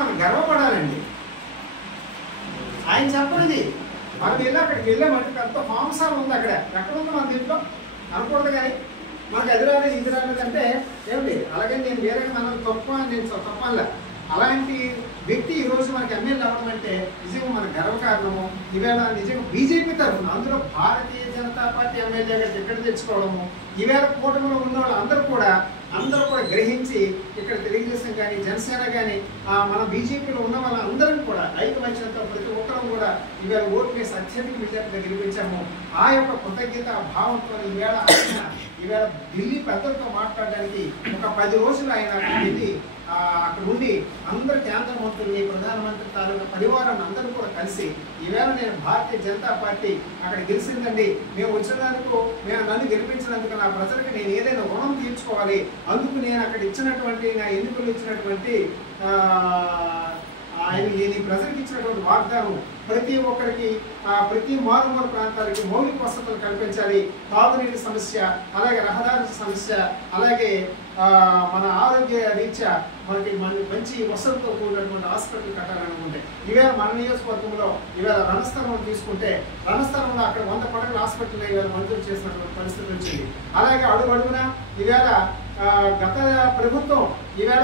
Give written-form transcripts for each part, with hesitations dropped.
మనం గర్వపడాలండి. ఆయన చెప్పనిది మనం వెళ్ళి అక్కడికి వెళ్ళామంటే అంత మాంసాలు ఉంది అక్కడ, ఎక్కడ ఉంది మన దీంట్లో అనకూడదు. కానీ మనకు అది రాలేదు ఇది రాలేదు అంటే ఏమిటి, అలాగే నేను వేరే మనకు తప్ప నేను తప్పలే. అలాంటి వ్యక్తి ఈరోజు మనకి ఎమ్మెల్యే అవ్వడం అంటే నిజంగా మన గర్వకారణము. ఈవేళ నిజంగా బీజేపీ తరఫున అందులో భారతీయ జనతా పార్టీ ఎమ్మెల్యేగా టికెట్ తెచ్చుకోవడము, ఈవేళ కూటమిలో ఉన్న వాళ్ళు అందరూ కూడా గ్రహించి ఇక్కడ తెలుగుదేశం కానీ జనసేన కానీ మన బీజేపీలో ఉన్న వాళ్ళందరం కూడా ఐకమత్యంతో ప్రతి ఒక్కరూ కూడా ఈవేళ ఓటు వేసి అత్యధిక మెజార్టీగా గెలిపించాము. ఆ యొక్క కృతజ్ఞత భావంతో ఈవేళ ఢిల్లీ పెద్దలతో మాట్లాడడానికి ఒక 10 రోజులు ఆయన వెళ్ళి అక్కడ ఉండి అందరు కేంద్ర మంత్రుల్ని ప్రధానమంత్రి తాలూకా పరివారాన్ని అందరూ కూడా కలిసి ఈవేళ నేను భారతీయ జనతా పార్టీ అక్కడ గెలిచిందండి, మేము వచ్చినందుకు నన్ను గెలిపించినందుకు నా ప్రజలకు నేను ఏదైనా రుణం తీర్చుకోవాలి, అందుకు నేను అక్కడ ఇచ్చినటువంటి నా ఎన్నికలు ఇచ్చినటువంటి ఆయన నేను ప్రజలకు ఇచ్చినటువంటి వాగ్దానం ప్రతి ఒక్కరికి ప్రతి మారుమూల ప్రాంతాలకి మౌలిక వసతులు కల్పించాలి, తాగునీటి సమస్య, అలాగే రహదారి సమస్య, అలాగే మన ఆరోగ్య రీత్యా మనకి మంచి వసతులతో కూడినటువంటి హాస్పిటల్ కట్టాలనుకుంటే ఈవేళ మన నియోజకవర్గంలో ఈవేళ రణస్థలంలో తీసుకుంటే రణస్థలంలో అక్కడ 100 పడకల హాస్పిటల్ ఈవేళ మంజూరు చేసినటువంటి పరిస్థితి వచ్చింది. అలాగే అడుగడుగున ఈవేళ గత ప్రభుత్వం ఈవేళ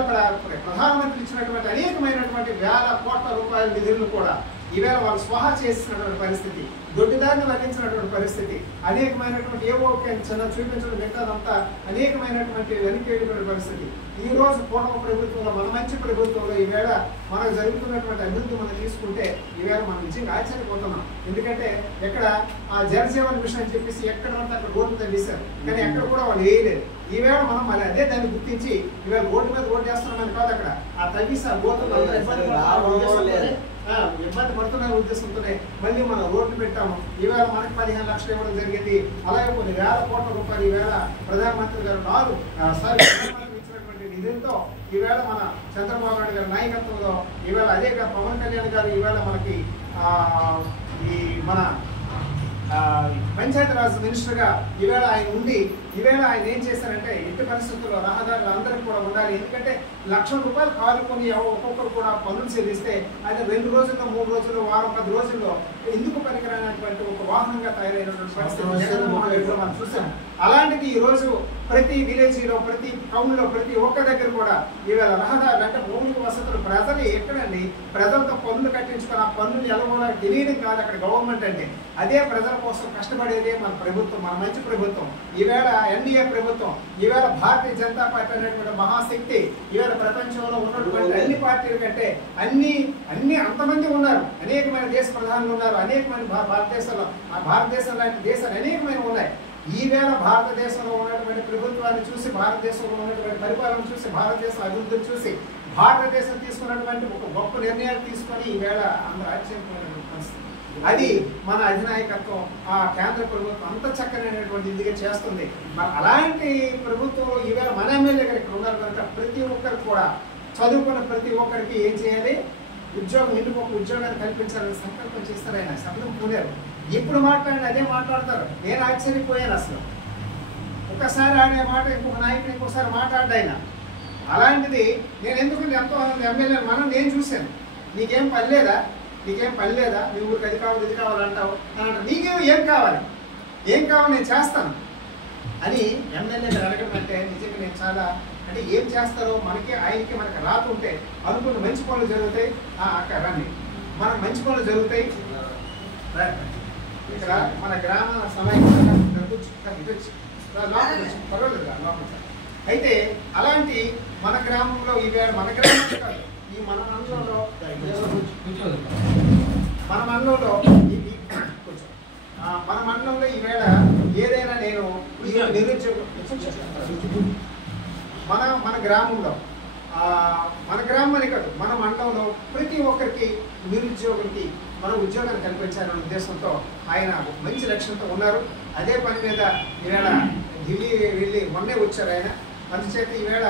ప్రధానమంత్రి ఇచ్చినటువంటి అనేకమైనటువంటి వేల కోట్ల రూపాయల నిధులను కూడా ఈవేళ వాళ్ళు స్వాహా చేసినటువంటి పరిస్థితి, దొడ్డిదారిని వర్ణించినటువంటి పరిస్థితి, అనేకమైనటువంటి ఏవో చిన్న చూపించడం మిగతాదంతా అనేకమైనటువంటి వెనుకేటువంటి పరిస్థితి. ఈ రోజు పూర్వ ప్రభుత్వంలో మన మంచి ప్రభుత్వంలో ఈవేళ మనకు జరుగుతున్నటువంటి అభివృద్ధి మనం తీసుకుంటే ఈవేళ మనం నిజంగా ఆశ్చర్యపోతున్నాం. ఎందుకంటే ఎక్కడ జలజీవన్ మిషన్ అని చెప్పేసి ఎక్కడ పడితే అక్కడ రోడ్లు తగ్గిస్తారు, కానీ ఎక్కడ కూడా వాళ్ళు వేయలేదు. ఈవేళ మనం మళ్ళీ అదే దాన్ని గుర్తించి ఈవేళ రోడ్డు మీద రోడ్డు వేస్తున్నామని కాదు, అక్కడ తగ్గిస్తే ఆ గోతులు ఇబ్బంది పడుతున్న ఉద్దేశంతోనే మళ్ళీ మనం రోడ్లు పెట్టాము. ఈవేళ మనకి 15 లక్షలు ఇవ్వడం జరిగింది. అలాగే కొన్ని వేల కోట్ల రూపాయలు ఈవేళ ప్రధానమంత్రి గారు ఇచ్చినటువంటి నిధులతో ఈవేళ మన చంద్రబాబు నాయుడు గారి నాయకత్వంలో ఈవేళ అదే పవన్ కళ్యాణ్ గారు ఈవేళ మనకి ఈ మన పంచాయతీరాజ్ మినిస్టర్గా ఈవేళ ఆయన ఉండి ఈవేళ ఆయన ఏం చేశారంటే ఎట్టి పరిస్థితుల్లో రహదారులు అందరికీ కూడా ఉండాలి. ఎందుకంటే ₹1,00,000 కారు కొని ఒక్కొక్కరు కూడా పనులు చెల్లిస్తే ఆయన 2 రోజుల్లో 3 రోజుల్లో వారం 10 రోజుల్లో ఎందుకు పనికిరానటువంటి ఒక వాహనంగా తయారైనటువంటి పరిస్థితి మనం చూసాం. అలాంటిది ఈరోజు ప్రతి విలేజ్లో ప్రతి టౌన్లో ప్రతి ఒక్క దగ్గర కూడా ఈవేళ రహదారులు అంటే మౌలిక వసతులు ప్రజలు ఎక్కడండి ప్రజలతో పన్నులు కట్టించుకొని ఆ పన్నులు ఎలా తెలియడం కాదు అక్కడ గవర్నమెంట్ అంటే, అదే ప్రజల కోసం కష్టపడేదే మన ప్రభుత్వం, మన మంచి ప్రభుత్వం. ఈవేళ ఎన్డీఏ ప్రభుత్వం ఈవేళ భారతీయ జనతా పార్టీ అనేటువంటి మహాశక్తి ఈవేళ ప్రపంచంలో ఉన్నటువంటి అన్ని పార్టీల కంటే అన్ని అంతమంది ఉన్నారు, అనేకమైన దేశ ప్రధానులు ఉన్నారు, అనేకమైన భారతదేశం లాంటి దేశాలు అనేకమైన ఉన్నాయి. ఈవేళ భారతదేశంలో ఉన్నటువంటి ప్రభుత్వాన్ని చూసి భారతదేశంలో ఉన్నటువంటి పరిపాలన చూసి భారతదేశం అభివృద్ధిని చూసి భారతదేశం తీసుకున్నటువంటి ఒక గొప్ప నిర్ణయాలు తీసుకొని ఈవేళ అందరూ ఆశ్చర్యపోయినటువంటి పరిస్థితి. అది మన అధినాయకత్వం ఆ కేంద్ర ప్రభుత్వం అంత చక్కనైనటువంటి ఇదిగా చేస్తుంది. మరి అలాంటి ప్రభుత్వం ఈవేళ మన ఎమ్మెల్యే గారు ఇక్కడ ఉన్నారు కనుక ప్రతి ఒక్కరికి కూడా చదువుకున్న ప్రతి ఒక్కరికి ఏం చేయాలి, ఉద్యోగం ఇంటికి ఒక ఉద్యోగాన్ని కల్పించాలని సంకల్పం చేస్తారు. ఆయన శబ్దం పూడారు, ఎప్పుడు మాట్లాడిన అదే మాట్లాడతారు. నేను ఆశ్చర్యపోయాను అసలు. ఒకసారి ఆడే మాట ఇంకొక నాయకుడు ఇంకోసారి మాట్లాడ్డా ఆయన. అలాంటిది నేను ఎందుకు ఎంతో ఎమ్మెల్యే నేను చూశాను. నీకేం పని లేదా మీ ఊరికి అది కావాలి ఇది కావాలంటావు అని అంటారు. నీకేమో ఏం కావాలి నేను చేస్తాను అని ఎమ్మెల్యే గారు అడగడం అంటే నిజంగా నేను చాలా అంటే ఏం చేస్తారో ఆయనకి మనకి రాకుంటే అనుకున్న మంచి పనులు జరుగుతాయి. అక్కడ రండి మనకు మంచి పనులు జరుగుతాయి. ఇక్కడ మన గ్రామ సమయం పర్వాలేదు లోపల. అయితే అలాంటి మన గ్రామంలో ఈవేళ మన గ్రామం కాదు ఈ మన మండలంలో మన మండలంలో ఈవేళ ఏదైనా నేను నిరుద్యోగం మన గ్రామంలో మన గ్రామం అని కాదు మన మండలంలో ప్రతి ఒక్కరికి నిరుద్యోగులకి మనం ఉద్యోగాన్ని కల్పించాలనే ఉద్దేశంతో ఆయన మంచి లక్ష్యంతో ఉన్నారు. అదే పని మీద ఈవేళ ఢిల్లీ వెళ్ళి మొన్నే వచ్చారు ఆయన. అందుచేత ఈవేళ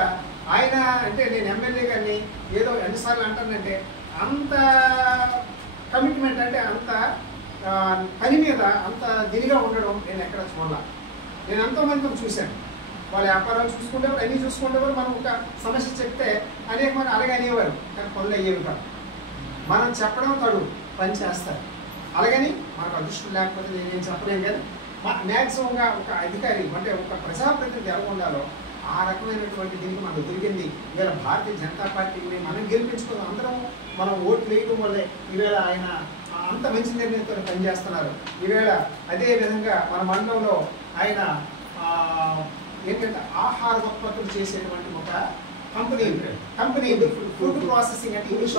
ఆయన అంటే నేను ఎమ్మెల్యే గారిని ఏదో ఎన్నిసార్లు అంటానంటే అంత కమిట్మెంట్ అంటే అంత పని మీద అంత దినిగా ఉండడం నేను ఎక్కడ చూడాల. నేను ఎంతోమందిని చూశాను. వాళ్ళ వ్యాపారాలు చూసుకునేవారు, అన్నీ చూసుకునేవారు. మనం ఒక సమస్య చెప్తే అనేక మంది అలాగే అనేవారు, కానీ పనులు అయ్యేవి కాదు. మనం చెప్పడం తడు పని చేస్తారు. అలాగని మనకు అదృష్టం లేకపోతే నేనేం చెప్పలేను. కానీ మ్యాక్సిమంగా ఒక అధికారి అంటే ఒక ప్రజాప్రతినిధి ఎలా ఉండాలో ఆ రకమైనటువంటి దీనికి మనకు దొరికింది. ఈవేళ భారతీయ జనతా పార్టీని మనం గెలిపించుకున్నాం. అందరం మనం ఓట్లు వేయడం వల్లే ఈవేళ ఆయన అంత మంచి నిర్ణయంతో పనిచేస్తున్నారు. ఈవేళ అదే విధంగా మన మండలంలో ఆయన ఏంటంటే ఆహార ఉత్పత్తులు చేసేటువంటి ఒక కంపెనీ ఫుడ్ ప్రాసెసింగ్ అంటే ఇంగ్లీష్